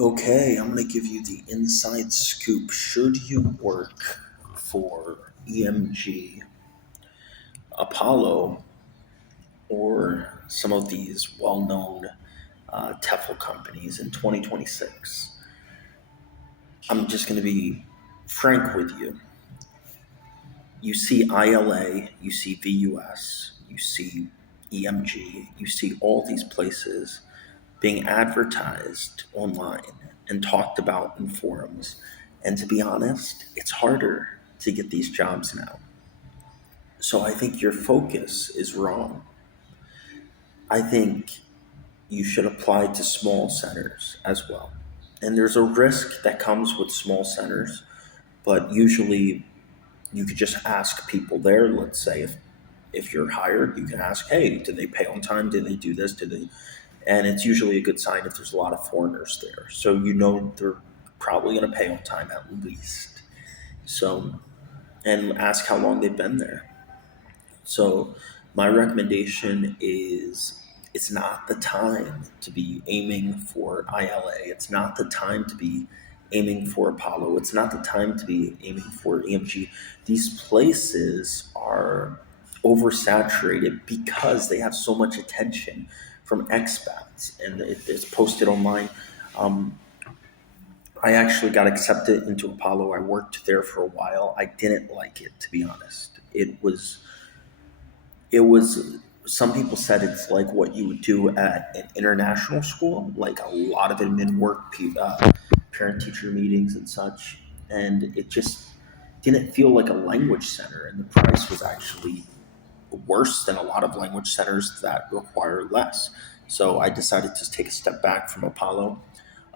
Okay, I'm going to give you the inside scoop. Should you work for EMG, Apollo, or some of these well known TEFL companies in 2026? I'm just going to be frank with you. You see ILA, you see VUS, you see EMG, you see all these places being advertised online and talked about in forums. And to be honest, it's harder to get these jobs now. So I think your focus is wrong. I think you should apply to small centers as well. And there's a risk that comes with small centers, but usually you could just ask people there. Let's say if you're hired, you can ask, hey, did they pay on time? Did they do this? Did they? And it's usually a good sign if there's a lot of foreigners there. So you know they're probably going to pay on time at least. So, and ask how long they've been there. So, my recommendation is it's not the time to be aiming for ILA. It's not the time to be aiming for Apollo. It's not the time to be aiming for EMG. These places are oversaturated because they have so much attention from expats, and it's posted online. Um, I actually got accepted into Apollo. I worked there for a while. I didn't like it, to be honest. It was some people said it's like what you would do at an international school, like a lot of admin work, parent teacher meetings and such. And it just didn't feel like a language center. And the price was actually worse than a lot of language centers that require less. So I decided to take a step back from Apollo.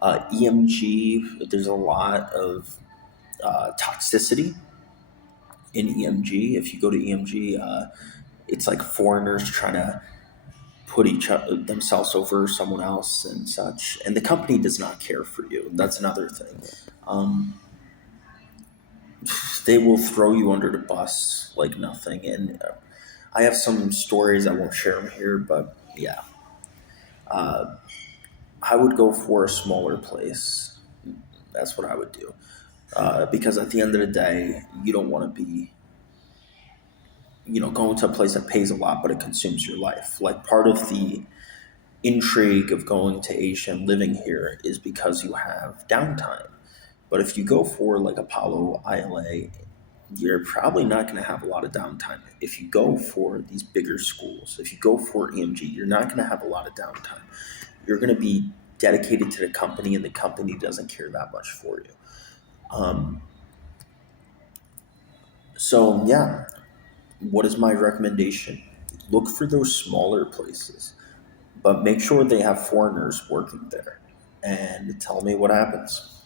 EMG, there's a lot of toxicity in EMG. If you go to EMG, it's like foreigners trying to put themselves over someone else and such. And the company does not care for you. That's another thing. Um, they will throw you under the bus like nothing. And I have some stories. I won't share them here, but yeah, uh, I would go for a smaller place. That's what I would do. Because at the end of the day, you don't want to be, going to a place that pays a lot, but it consumes your life. Like part of the intrigue of going to Asia and living here is because you have downtime. But if you go for like Apollo, ILA, you're probably not going to have a lot of downtime. If you go for these bigger schools, if you go for EMG, you're not going to have a lot of downtime. You're going to be dedicated to the company, and the company doesn't care that much for you. Um, so, yeah, what is my recommendation? Look for those smaller places, but make sure they have foreigners working there and tell me what happens.